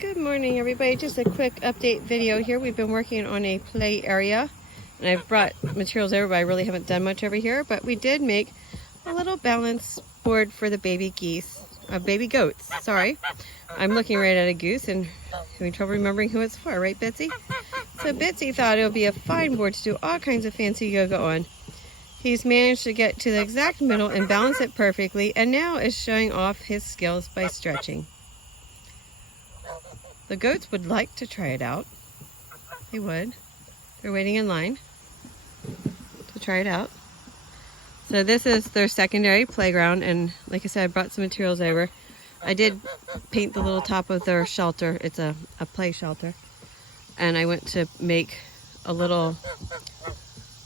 Good morning, everybody. Just a quick update video here. We've been working on a play area, and I've brought materials over, but I really haven't done much over here. But we did make a little balance board for the baby geese, baby goats, sorry. I'm looking right at a goose and having trouble remembering who it's for, right, Betsy? So Betsy thought it would be a fine board to do all kinds of fancy yoga on. He's managed to get to the exact middle and balance it perfectly, and now is showing off his skills by stretching. The goats would like to try it out. They would. They're waiting in line to try it out. So this is their secondary playground, and like I said, I brought some materials over. I did paint the little top of their shelter. It's a play shelter. And I went to make a little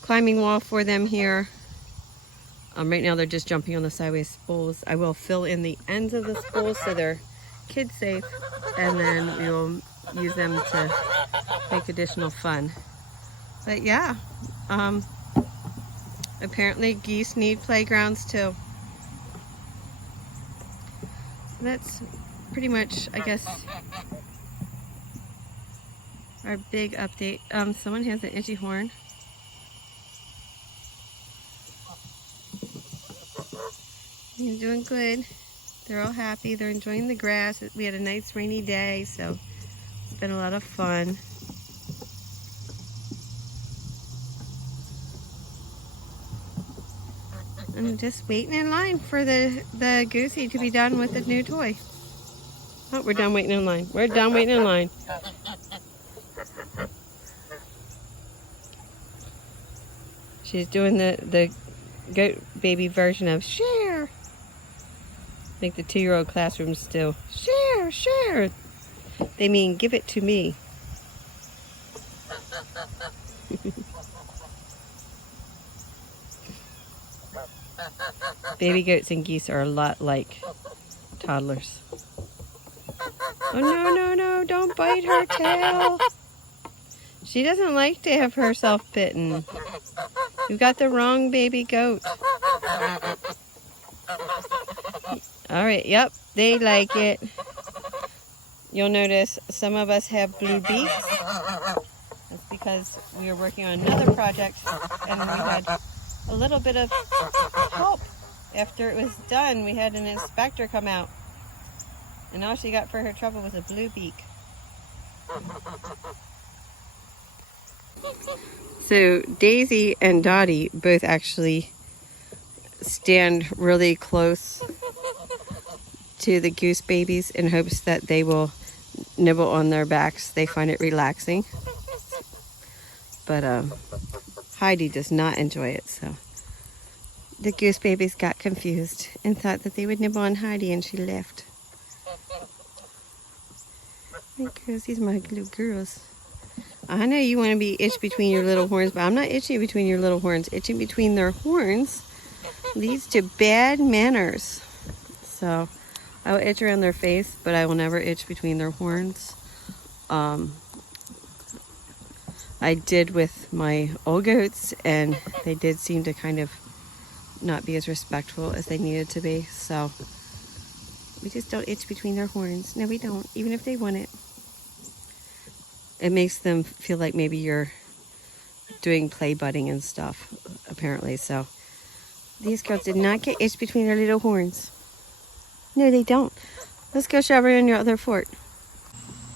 climbing wall for them here. Right now they're just jumping on the sideways spools. I will fill in the ends of the spools so they're kid safe, and then we will use them to make additional fun. But yeah, apparently geese need playgrounds too. That's pretty much, I guess, our big update. Someone has an itchy horn. He's doing good. They're all happy. They're enjoying the grass. We had a nice rainy day, so it's been a lot of fun. I'm just waiting in line for the goosey to be done with the new toy. Oh, we're done waiting in line. We're done waiting in line. She's doing the goat baby version of share. Like the 2-year-old classroom still. Share, share. They mean give it to me. Baby goats and geese are a lot like toddlers. Oh no, no, no, don't bite her tail. She doesn't like to have herself bitten. You got the wrong baby goat. Alright, yep, they like it. You'll notice some of us have blue beaks. That's because we were working on another project and we had a little bit of help. After it was done, we had an inspector come out, and all she got for her trouble was a blue beak. So Daisy and Dottie both actually stand really close to the goose babies in hopes that they will nibble on their backs. They find it relaxing. But Heidi does not enjoy it, so the goose babies got confused and thought that they would nibble on Heidi, and she left. My girls, these are my little girls. I know you want to be itched between your little horns, but I'm not itching between your little horns. Itching between their horns leads to bad manners. So I will itch around their face, but I will never itch between their horns. I did with my old goats, and they did seem to kind of not be as respectful as they needed to be. So we just don't itch between their horns. No, we don't, even if they want it. It makes them feel like maybe you're doing play butting and stuff, apparently. So these girls did not get itched between their little horns. No, they don't. Let's go show everyone your other fort.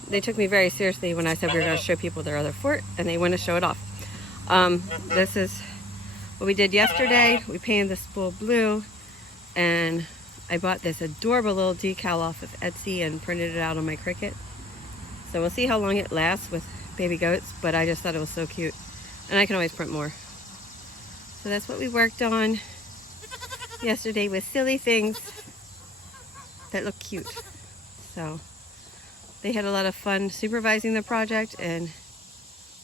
They took me very seriously when I said we were going to show people their other fort, and they went to show it off. This is what we did yesterday. We painted the spool blue, and I bought this adorable little decal off of Etsy and printed it out on my Cricut. So we'll see how long it lasts with baby goats, but I just thought it was so cute. And I can always print more. So that's what we worked on yesterday with silly things that look cute. So they had a lot of fun supervising the project, and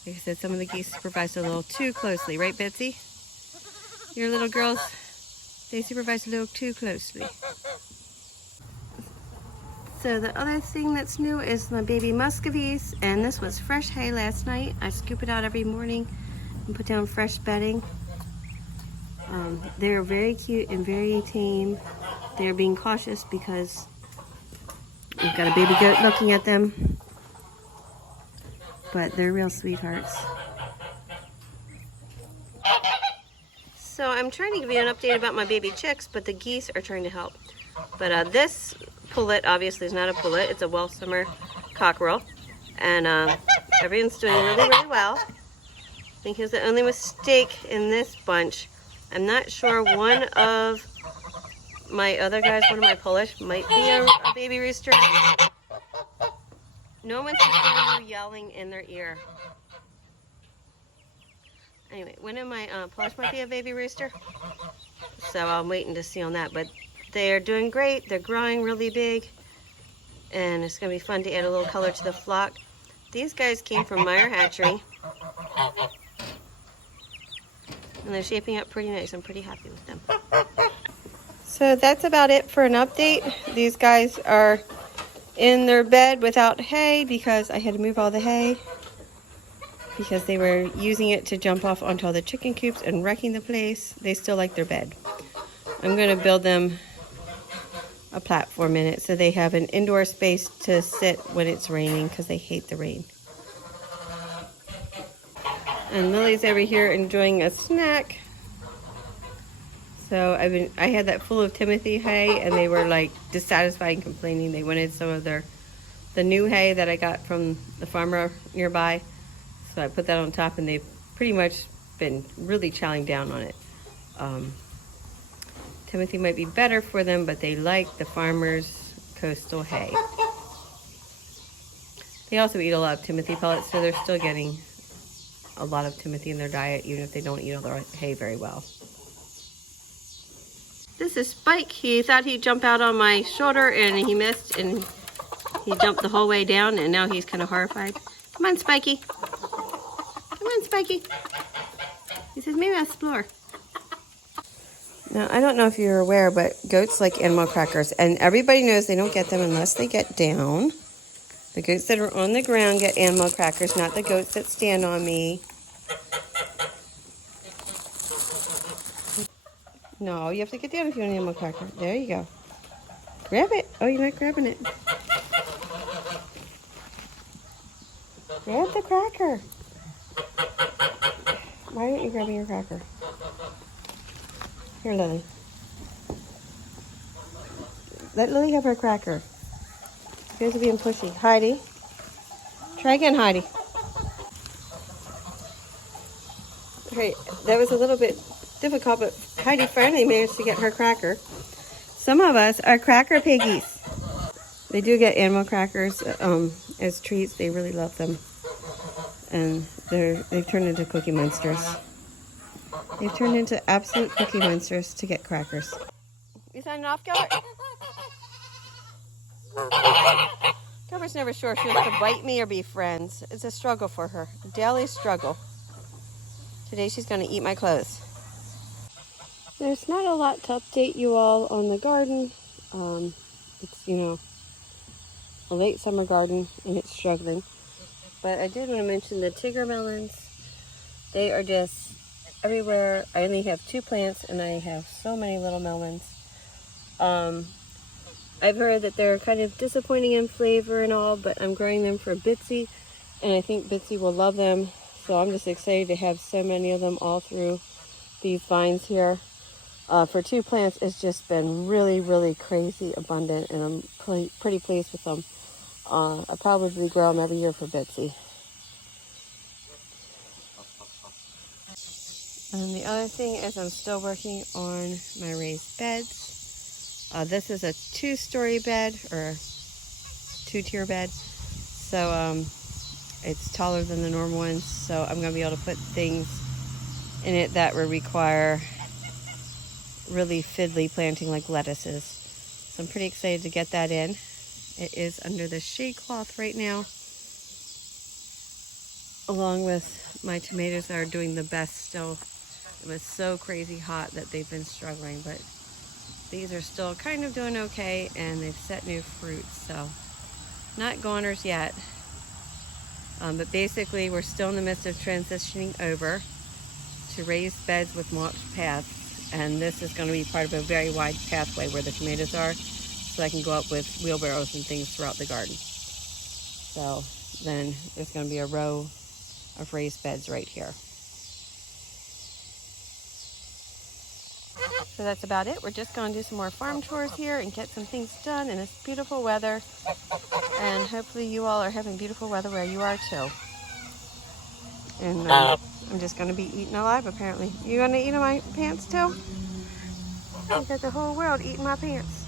like I said, some of the geese supervised a little too closely, right, Betsy? Your little girls, they supervised a little too closely. So the other thing that's new is my baby muscovies, and this was fresh hay last night. I scoop it out every morning and put down fresh bedding. They're very cute and very tame. They're being cautious because we've got a baby goat looking at them. but they're real sweethearts. So I'm trying to give you an update about my baby chicks, but the geese are trying to help. But this pullet obviously is not a pullet, it's a Welsummer cockerel. And everyone's doing really, really well. I think here's the only mistake in this bunch. I'm not sure, one of my other guys, one of my pullets, might be a baby rooster. No one's hearing you yelling in their ear. Anyway, one of my pullets might be a baby rooster. So I'm waiting to see on that. But they're doing great. They're growing really big. And it's going to be fun to add a little color to the flock. These guys came from Meyer Hatchery. And they're shaping up pretty nice. I'm pretty happy with them. So that's about it for an update. These guys are in their bed without hay because I had to move all the hay because they were using it to jump off onto all the chicken coops and wrecking the place. They still like their bed. I'm going to build them a platform in it so they have an indoor space to sit when it's raining because they hate the rain. And Lily's over here enjoying a snack. So I had that full of Timothy hay and they were like dissatisfied and complaining. They wanted some of the new hay that I got from the farmer nearby. So I put that on top and they've pretty much been really chowing down on it. Timothy might be better for them, but they like the farmer's coastal hay. They also eat a lot of Timothy pellets, so they're still getting a lot of Timothy in their diet, even if they don't eat all their hay very well. This is Spike. He thought he'd jump out on my shoulder and he missed and he jumped the whole way down and now he's kind of horrified. Come on, Spikey. Come on, Spikey. He says, maybe I'll explore. Now, I don't know if you're aware, but goats like animal crackers, and everybody knows they don't get them unless they get down. The goats that are on the ground get animal crackers, not the goats that stand on me. No, you have to get down if you want an animal cracker. There you go. Grab it. Oh, you're not grabbing it. Grab the cracker. Why aren't you grabbing your cracker? Here, Lily. Let Lily have her cracker. You guys are being pushy. Heidi. Try again, Heidi. Okay, that was a little bit difficult, but Heidi finally managed to get her cracker. Some of us are cracker piggies. They do get animal crackers as treats. They really love them. And they've turned into cookie monsters. They've turned into absolute cookie monsters to get crackers. You signing off, Gilbert? Gilbert's never sure if she wants to bite me or be friends. It's a struggle for her. A daily struggle. Today she's going to eat my clothes. There's not a lot to update you all on the garden. It's, a late summer garden and it's struggling. But I did want to mention the Tigger melons. They are just everywhere. I only have 2 plants and I have so many little melons. I've heard that they're kind of disappointing in flavor and all, but I'm growing them for Bitsy and I think Bitsy will love them. So I'm just excited to have so many of them all through these vines here. For 2 plants, it's just been really, really crazy abundant and I'm pretty pleased with them. I probably grow them every year for Bitsy. And the other thing is I'm still working on my raised beds. This is a 2-story bed or 2-tier bed. So it's taller than the normal ones. So I'm going to be able to put things in it that will require really fiddly planting like lettuces. So I'm pretty excited to get that in. It is under the shade cloth right now, along with my tomatoes that are doing the best still. It was so crazy hot that they've been struggling, but these are still kind of doing okay and they've set new fruit, so not goners yet. But basically we're still in the midst of transitioning over to raised beds with mulched paths, and this is going to be part of a very wide pathway where the tomatoes are, so I can go up with wheelbarrows and things throughout the garden. So then there's going to be a row of raised beds right here. So that's about it. We're just going to do some more farm tours here and get some things done in this beautiful weather. And hopefully you all are having beautiful weather where you are too. And I'm just going to be eaten alive apparently. You going to eat in my pants too? You got the whole world eating my pants.